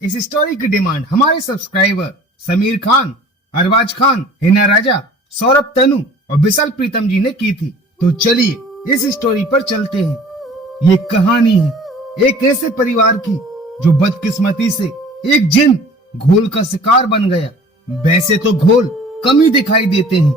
इस स्टोरी की डिमांड हमारे सब्सक्राइबर समीर खान, अरबाज खान, हिना राजा, सौरभ तनु और विशाल प्रीतम जी ने की थी। तो चलिए इस स्टोरी पर चलते हैं। ये कहानी है एक ऐसे परिवार की जो बदकिस्मती से एक जिन घोल का शिकार बन गया। वैसे तो घोल कम ही दिखाई देते हैं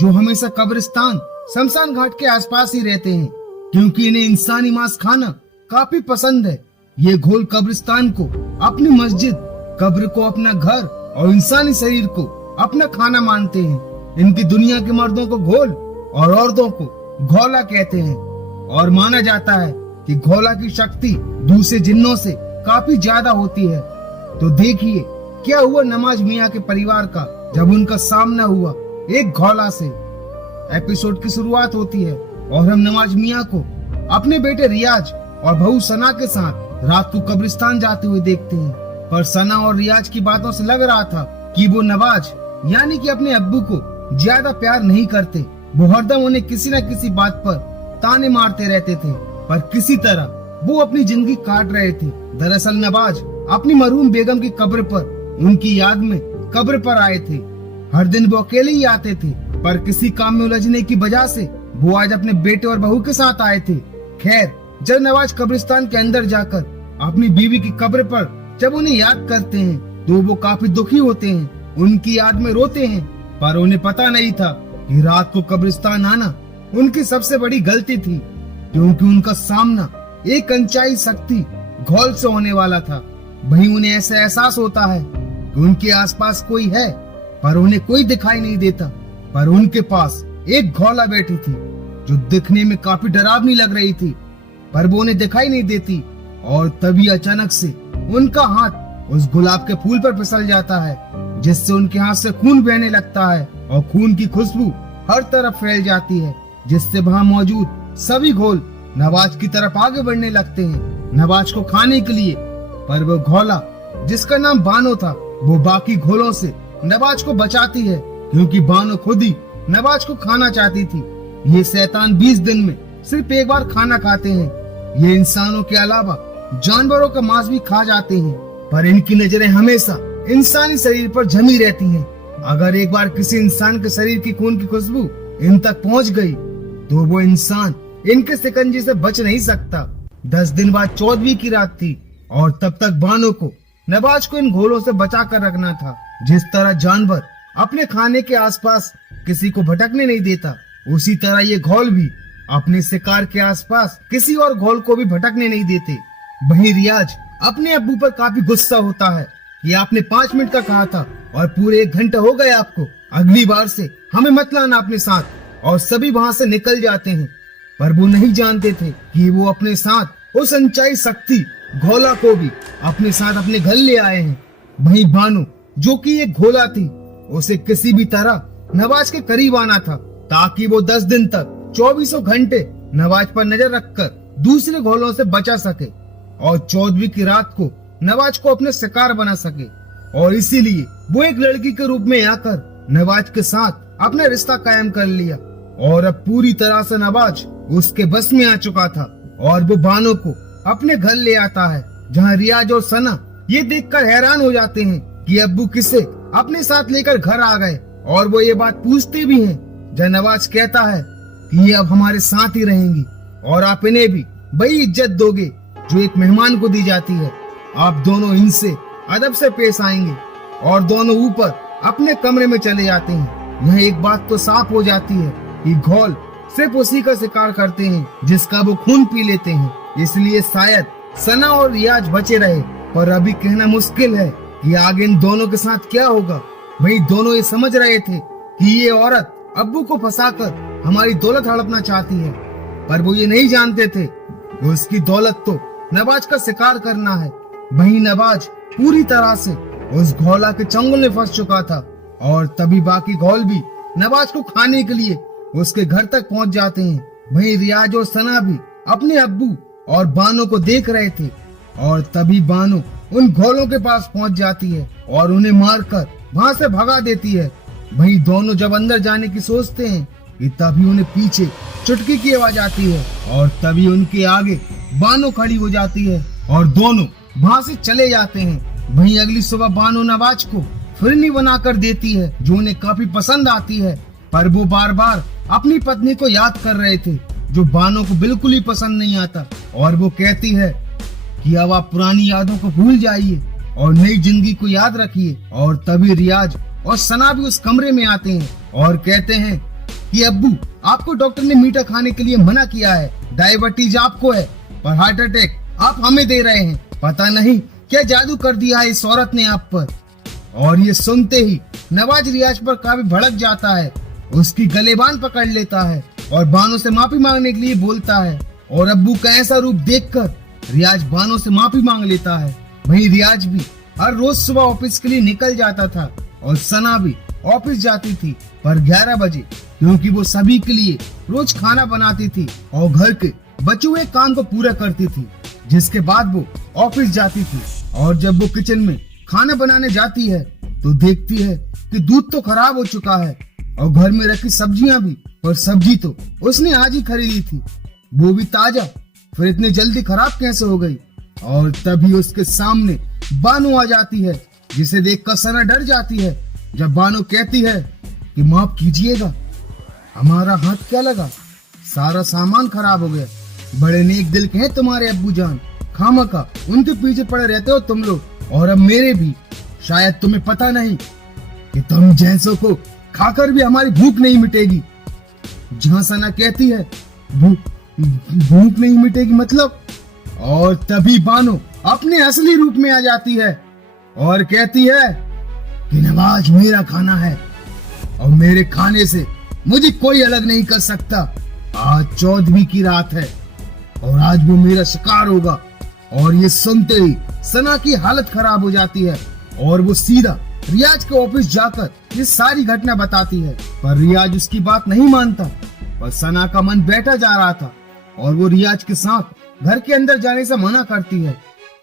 जो हमेशा कब्रिस्तान, शमशान घाट के आसपास ही रहते हैं, क्योंकि इन्हें इंसानी मांस खाना काफी पसंद है। ये घोल कब्रिस्तान को अपनी मस्जिद, कब्र को अपना घर और इंसानी शरीर को अपना खाना मानते हैं। इनकी दुनिया के मर्दों को घोल और औरतों को घोला कहते हैं और माना जाता है कि घोला की शक्ति दूसरे जिन्नों से काफी ज्यादा होती है। तो देखिए क्या हुआ नमाज मियाँ के परिवार का जब उनका सामना हुआ एक घोला से। एपिसोड की शुरुआत होती है और हम नमाज मियाँ को अपने बेटे रियाज और बहू सना के साथ रात को कब्रिस्तान जाते हुए देखते हैं। पर सना और रियाज की बातों से लग रहा था कि वो नवाज यानी कि अपने अब्बू को ज्यादा प्यार नहीं करते। वो हरदम उन्हें किसी न किसी बात पर ताने मारते रहते थे, पर किसी तरह वो अपनी जिंदगी काट रहे थे। दरअसल नवाज अपनी मरहूम बेगम की कब्र पर उनकी याद में कब्र पर आए थे। हर दिन वो अकेले ही आते थे, पर किसी काम में उलझने की वजह से वो आज अपने बेटे और बहू के साथ आए थे। खैर, जब नवाज कब्रिस्तान के अंदर जाकर अपनी बीवी की कब्र पर जब उन्हें याद करते हैं तो वो काफी दुखी होते हैं, उनकी याद में रोते हैं। पर उन्हें पता नहीं था कि रात को कब्रिस्तान आना उनकी सबसे बड़ी गलती थी, क्योंकि उनका सामना एक अनचाही शक्ति घोल से होने वाला था। वहीं उन्हें ऐसा एहसास होता है कि उनके आसपास कोई है, पर उन्हें कोई दिखाई नहीं देता। पर उनके पास एक घोला बैठी थी जो दिखने में काफी डरावनी लग रही थी, पर वो उन्हें दिखाई नहीं देती। और तभी अचानक से उनका हाथ उस गुलाब के फूल पर फिसल जाता है, जिससे उनके हाथ से खून बहने लगता है और खून की खुशबू हर तरफ फैल जाती है, जिससे वहाँ मौजूद सभी घोल नवाज की तरफ आगे बढ़ने लगते हैं नवाज को खाने के लिए। पर वो घोला जिसका नाम बानो था वो बाकी घोलों से नवाज को बचाती है, क्योंकि बानो खुद ही नवाज को खाना चाहती थी। ये शैतान 20 दिन में सिर्फ एक बार खाना खाते हैं। ये इंसानों के अलावा जानवरों का मांस भी खा जाते हैं, पर इनकी नजरें हमेशा इंसानी शरीर पर जमी रहती हैं। अगर एक बार किसी इंसान के शरीर की खून की खुशबू इन तक पहुंच गई तो वो इंसान इनके शिकंजे से बच नहीं सकता। 10 दिन बाद 14वीं की रात थी और तब तक बानो को नवाज को इन घोलों से बचा कर रखना था। जिस तरह जानवर अपने खाने के आसपास किसी को भटकने नहीं देता, उसी तरह ये घोल भी अपने शिकार के आसपास किसी और घोल को भी भटकने नहीं देते। वहीं रियाज अपने अब्बू पर काफी गुस्सा होता है कि आपने 5 मिनट का कहा था और पूरे 1 घंटा हो गया आपको, अगली बार से हमें मत लाना अपने साथ। और सभी वहाँ से निकल जाते हैं, पर वो नहीं जानते थे कि वो अपने साथ उस अनचाही शक्ति घोला को भी अपने साथ अपने घर ले आए हैं। वहीं बानो जो कि एक घोला थी, उसे किसी भी तरह नवाज के करीब आना था, ताकि वो 10 दिन तक 24 घंटे नवाज पर नजर रखकर दूसरे घोलों से बचा सके और 14वीं की रात को नवाज को अपने शिकार बना सके। और इसीलिए वो एक लड़की के रूप में आकर नवाज के साथ अपना रिश्ता कायम कर लिया। और अब पूरी तरह से नवाज उसके बस में आ चुका था और वो बानो को अपने घर ले आता है, जहाँ रियाज और सना ये देखकर हैरान हो जाते हैं कि अब्बू किसे अपने साथ लेकर घर आ गए। और वो ये बात पूछते भी हैं, जब नवाज कहता है कि ये अब हमारे साथ ही रहेंगी और आप इन्हें भी वही इज्जत दोगे जो एक मेहमान को दी जाती है। आप दोनों इनसे अदब से पेश आएंगे। और दोनों ऊपर अपने कमरे में चले जाते हैं। यह एक बात तो साफ हो जाती है कि घोल सिर्फ उसी का शिकार करते हैं जिसका वो खून पी लेते हैं। इसलिए शायद सना और रियाज बचे रहे, पर अभी कहना मुश्किल है कि आगे इन दोनों के साथ क्या होगा। वही दोनों ये समझ रहे थे कि ये औरत अब्बू को फंसाकर हमारी दौलत हड़पना चाहती है, पर वो ये नहीं जानते थे कि उसकी दौलत तो नवाज का शिकार करना है। वहीं नवाज पूरी तरह से उस घोला के चंगुल में फंस चुका था। और तभी बाकी घोल भी नवाज को खाने के लिए उसके घर तक पहुंच जाते हैं। वहीं रियाज और सना भी अपने अब्बू और बानो को देख रहे थे। और तभी बानो उन घोलों के पास पहुंच जाती है और उन्हें मारकर वहां से भगा देती है। वहीं दोनों जब अंदर जाने की सोचते हैं कि तभी उन्हें पीछे चुटकी की आवाज आती है और तभी उनके आगे बानो खड़ी हो जाती है और दोनों वहाँ से चले जाते हैं। वहीं अगली सुबह बानो नवाज को फिरनी बनाकर देती है जो उन्हें काफी पसंद आती है, पर वो बार बार अपनी पत्नी को याद कर रहे थे जो बानो को बिल्कुल ही पसंद नहीं आता। और वो कहती है कि अब आप पुरानी यादों को भूल जाइए और नई जिंदगी को याद रखिए। और तभी रियाज और सना भी उस कमरे में आते हैं और कहते हैं कि अब्बू, आपको डॉक्टर ने मीठा खाने के लिए मना किया है, डायबिटीज आपको है पर हार्ट अटैक आप हमें दे रहे हैं। पता नहीं क्या जादू कर दिया है इस औरत ने आप पर। और ये सुनते ही नवाज रियाज पर काफी भड़क जाता है, उसकी गलेबान पकड़ लेता है और बानो से माफी मांगने के लिए बोलता है। और अब्बू का ऐसा रूप देखकर रियाज बानो से माफी मांग लेता है। वहीं रियाज भी हर रोज सुबह ऑफिस के लिए निकल जाता था और सना भी ऑफिस जाती थी, पर 11 बजे, क्योंकि वो सभी के लिए रोज खाना बनाती थी और घर के बचे हुए काम को पूरा करती थी, जिसके बाद वो ऑफिस जाती थी। और जब वो किचन में खाना बनाने जाती है तो देखती है कि दूध तो खराब हो चुका है और घर में रखी सब्जियां भी, पर सब्जी तो उसने आज ही खरीदी थी, वो भी ताजा, फिर इतनी जल्दी खराब कैसे हो गई। और तभी उसके सामने बानो आ जाती है, जिसे देखकर सना डर जाती है जब बानो कहती है कि माफ कीजिएगा, हमारा हाथ क्या लगा, सारा सामान खराब हो गया। बड़े नेक दिल के हैं तुम्हारे अब्बू जान, खामखा उनके पीछे पड़े रहते हो तुम लोग, और अब मेरे भी। शायद तुम्हें पता नहीं कि तुम जैसों को खाकर भी हमारी भूख नहीं मिटेगी। जहां सना कहती है भूख नहीं मिटेगी मतलब, और तभी बानो अपने असली रूप में आ जाती है और कहती है कि नवाज मेरा खाना है और मेरे खाने से मुझे कोई अलग नहीं कर सकता। आज 14वीं की रात है और आज वो मेरा शिकार होगा। और ये सुनते ही सना की हालत खराब हो जाती है और वो सीधा रियाज के ऑफिस जाकर ये सारी घटना बताती है, पर रियाज उसकी बात नहीं मानता। पर सना का मन बैठा जा रहा था और वो रियाज के साथ घर के अंदर जाने से मना करती है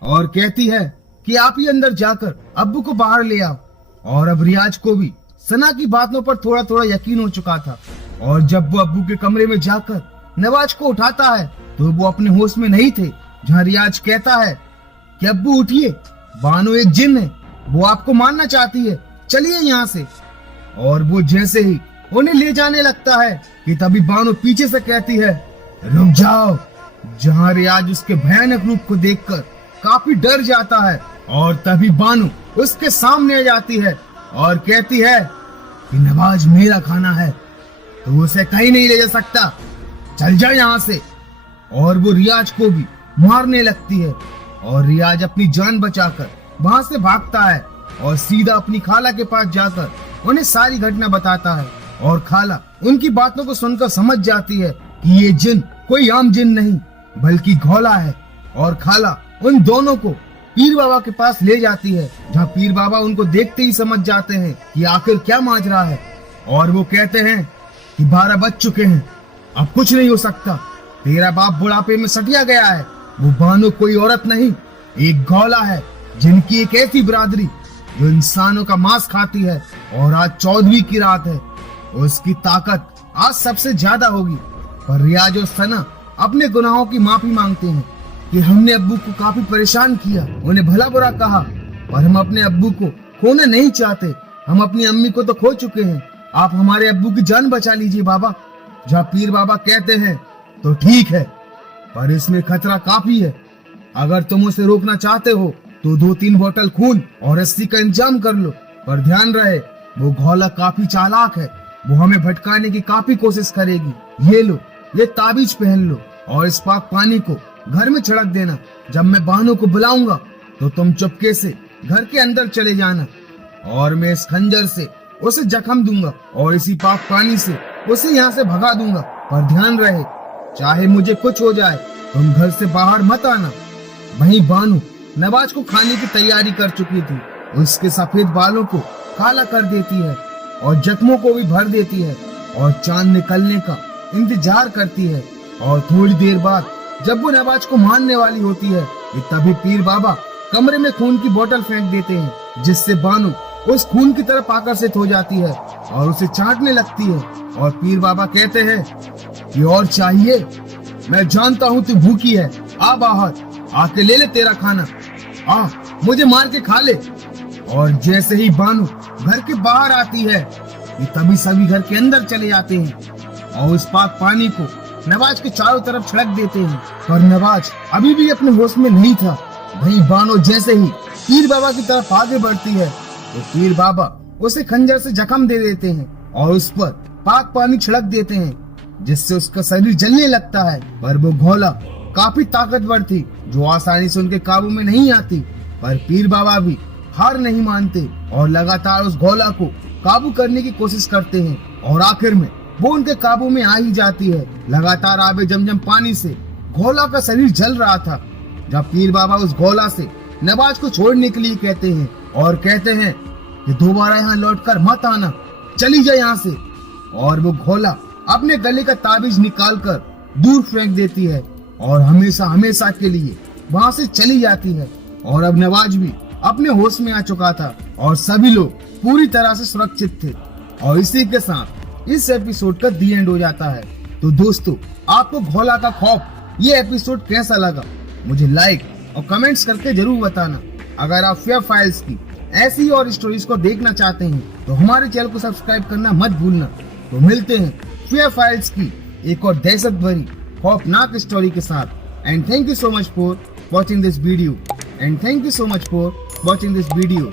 और कहती है कि आप ही अंदर जाकर अब्बू को बाहर ले आओ। और अब रियाज को भी सना की बातों पर थोड़ा थोड़ा यकीन हो चुका था। और जब वो अब्बू के कमरे में जाकर नवाज को उठाता है तो वो अपने होश में नहीं थे, जहाँ रियाज कहता है कि अब्बू उठिए, बानो एक जिन है, वो आपको मारना चाहती है, चलिए यहाँ से। और वो जैसे ही उन्हें ले जाने लगता है कि तभी बानो पीछे से कहती है रुक जाओ, जहाँ रियाज उसके भयानक रूप को देखकर काफी डर जाता है। और तभी बानो उसके सामने आ जाती है और कहती है कि नवाज मेरा खाना है तो उसे कहीं नहीं ले जा सकता, चल जा यहाँ से। और वो रियाज को भी मारने लगती है और रियाज अपनी जान बचाकर वहां से भागता है और सीधा अपनी खाला के पास जाकर उन्हें सारी घटना बताता है। और खाला उनकी बातों को सुनकर समझ जाती है कि ये जिन कोई आम जिन नहीं बल्कि घोला है। और खाला उन दोनों को पीर बाबा के पास ले जाती है, जहाँ पीर बाबा उनको देखते ही समझ जाते हैं कि आखिर क्या माजरा है। और वो कहते हैं कि 12 बज चुके हैं, अब कुछ नहीं हो सकता, तेरा बाप बुढ़ापे में सटिया गया है। वो बानो कोई औरत नहीं, एक घोला है, जिनकी एक ऐसी बिरादरी जो इंसानों का मांस खाती है। और आज 14वीं की रात है, उसकी ताकत आज सबसे ज्यादा होगी। पर रियाज और सना अपने गुनाहों की माफी मांगते हैं कि हमने अब्बू को काफी परेशान किया, उन्हें भला बुरा कहा, पर हम अपने अब्बू को खोना नहीं चाहते। हम अपनी अम्मी को तो खो चुके हैं, आप हमारे अब्बू की जान बचा लीजिए बाबा। जहाँ पीर बाबा कहते हैं तो ठीक है, पर इसमें खतरा काफी है, अगर तुम उसे रोकना चाहते हो तो 2-3 बोतल खून और रस्सी का इंतजाम कर लो। पर ध्यान रहे वो घोला काफी चालाक है, वो हमें भटकाने की काफी कोशिश करेगी। ये लो, ये ताबीज पहन लो और इस पाक पानी को घर में छिड़क देना। जब मैं बानो को बुलाऊंगा तो तुम चुपके से घर के अंदर चले जाना और मैं इस खंजर से उसे जख्म दूंगा और इसी पाक पानी से उसे यहाँ से भगा दूंगा। पर ध्यान रहे, चाहे मुझे कुछ हो जाए, तुम घर से बाहर मत आना। वहीं बानो नवाज को खाने की तैयारी कर चुकी थी, उसके सफेद बालों को काला कर देती है और जख्मों को भी भर देती है और चांद निकलने का इंतजार करती है। और थोड़ी देर बाद जब वो नवाज को मारने वाली होती है कि तभी पीर बाबा कमरे में खून की बोतल फेंक देते हैं, जिससे बानो उस खून की तरफ आकर्षित हो जाती है और उसे चाटने लगती है। और पीर बाबा कहते हैं कि और चाहिए, मैं जानता हूँ तू भूखी है, आ बाहर आके ले ले तेरा खाना, आ। मुझे मार के खा ले। और जैसे ही बानो घर के बाहर आती है, ये तभी सभी घर के अंदर चले जाते हैं और उस पाक पानी को नवाज के चारों तरफ छिड़क देते हैं। पर नवाज अभी भी अपने होश में नहीं था। वहीं बानो जैसे ही पीर बाबा की तरफ आगे बढ़ती है तो पीर बाबा उसे खंजर से जख्म दे देते हैं और उस पर पाक पानी छिड़क देते हैं, जिससे उसका शरीर जलने लगता है। पर वो घोला काफी ताकतवर थी जो आसानी से उनके काबू में नहीं आती। पर पीर बाबा भी हार नहीं मानते और लगातार उस घोला को काबू करने की कोशिश करते हैं और आखिर में वो उनके काबू में आ ही जाती है। लगातार आबे जमजम पानी से घोला का शरीर जल रहा था जब पीर बाबा उस घोला से नवाज को छोड़ने के लिए कहते हैं और कहते हैं कि दोबारा यहाँ लौटकर मत आना, चली जाए यहाँ से। और वो घोला अपने गले का ताबीज निकालकर दूर फेंक देती है और हमेशा हमेशा के लिए वहाँ से चली जाती है। और अब नवाज भी अपने होश में आ चुका था और सभी लोग पूरी तरह से सुरक्षित थे। और इसी के साथ इस एपिसोड का दी एंड हो जाता है। तो दोस्तों, आपको घोला का खौफ ये एपिसोड कैसा लगा मुझे लाइक और कमेंट्स करके जरूर बताना। अगर आप फेयर फाइल्स की ऐसी और स्टोरीज को देखना चाहते हैं तो हमारे चैनल को सब्सक्राइब करना मत भूलना। तो मिलते हैं फेयर फाइल्स की एक और दहशत भरी खौफनाक स्टोरी के साथ। And thank you so much for watching this video.